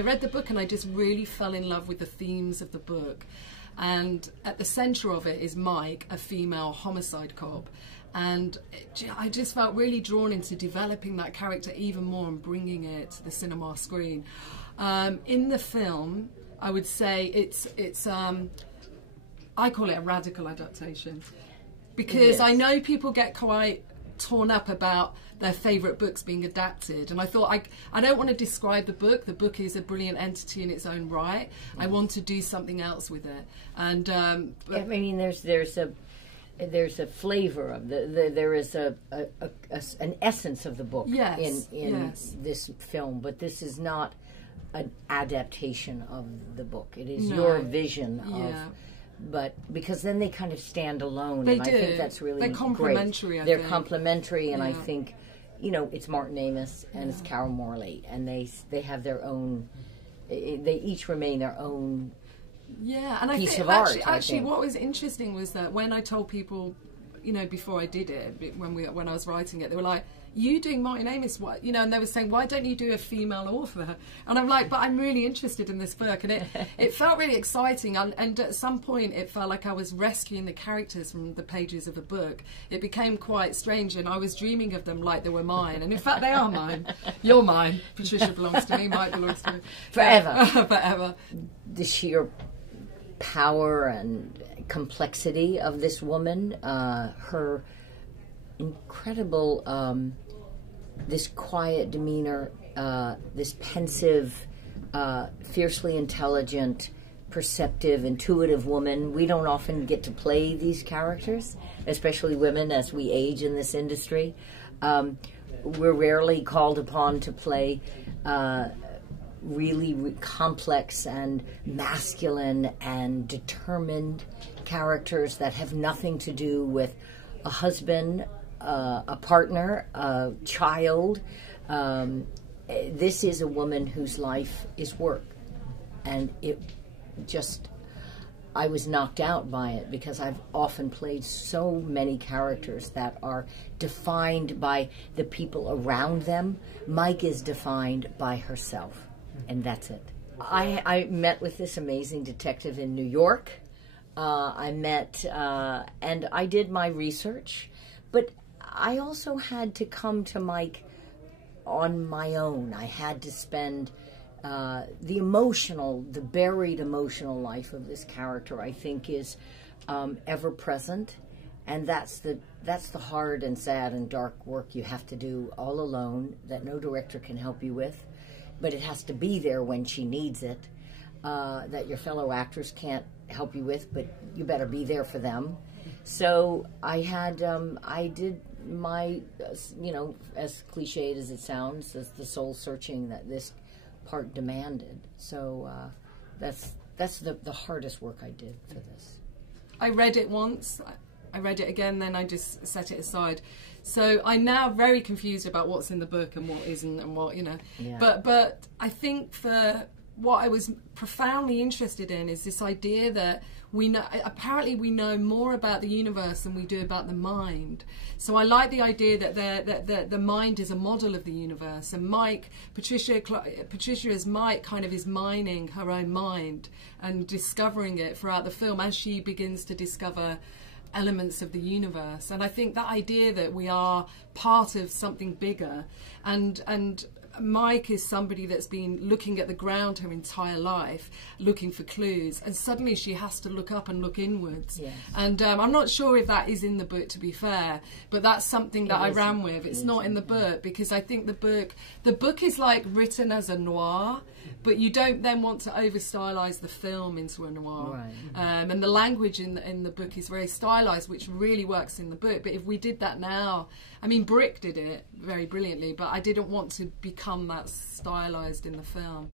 I read the book and I just really fell in love with the themes of the book. And at the centre of it is Mike, a female homicide cop. And I just felt really drawn into developing that character even more and bringing it to the cinema screen. In the film, I would say it's I call it a radical adaptation, because I know people get quite torn up about their favourite books being adapted, and I thought I don't want to describe the book. The book is a brilliant entity in its own right. I want to do something else with it, and I mean, there's a flavor of there is an essence of the book in this film, but this is not an adaptation of the book. It is your vision of. But because then they kind of stand alone, and I think that's really they're complementary. Great. They're complementary, and I think, you know, it's Martin Amis and it's Carol Morley, and they have their own. They each remain their own. Yeah, and piece of art. Actually, I think what was interesting was that when I told people, you know, before I did it, when I was writing it, they were like, "You doing Martin Amis? What?" You know, and they were saying, "Why don't you do a female author?" And I'm like, "But I'm really interested in this book," and it felt really exciting. And at some point, it felt like I was rescuing the characters from the pages of a book. It became quite strange, and I was dreaming of them like they were mine. And in fact, they are mine. You're mine. Patricia belongs to me. Mike belongs to me. Forever. Forever. The sheer power and complexity of this woman, her incredible, this quiet demeanor, this pensive, fiercely intelligent, perceptive, intuitive woman. We don't often get to play these characters, especially women as we age in this industry. We're rarely called upon to play really complex and masculine and determined characters that have nothing to do with a husband, a partner, a child. This is a woman whose life is work, and I was knocked out by it, because I've often played so many characters that are defined by the people around them. Mike is defined by herself, and that's it. I met with this amazing detective in New York. And I did my research, but I also had to come to Mike on my own. I had to spend the buried emotional life of this character, I think, is ever present, and that's the hard and sad and dark work you have to do all alone, that no director can help you with, but it has to be there when she needs it, that your fellow actors can't help you with, but you better be there for them. So I did my, you know, as cliched as it sounds, as the soul searching that this part demanded. So that's the hardest work I did for this. I read it once, I read it again, then I just set it aside. So I'm now very confused about what's in the book and what isn't, and what, you know. Yeah. But I think what I was profoundly interested in is this idea that apparently we know more about the universe than we do about the mind. So I like the idea that the mind is a model of the universe, and Patricia as Mike kind of is mining her own mind and discovering it throughout the film as she begins to discover elements of the universe. And I think that idea that we are part of something bigger, and Mike is somebody that's been looking at the ground her entire life, looking for clues, and suddenly she has to look up and look inwards. Yes. And I'm not sure if that is in the book, to be fair, but that's something that I ran with. It's not in the book, because I think the book is like written as a noir, but you don't then want to over-stylize the film into a noir. Right. And the language in the book is very stylized, which really works in the book. But if we did that now, I mean, Brick did it very brilliantly, but I didn't want to become that stylized in the film.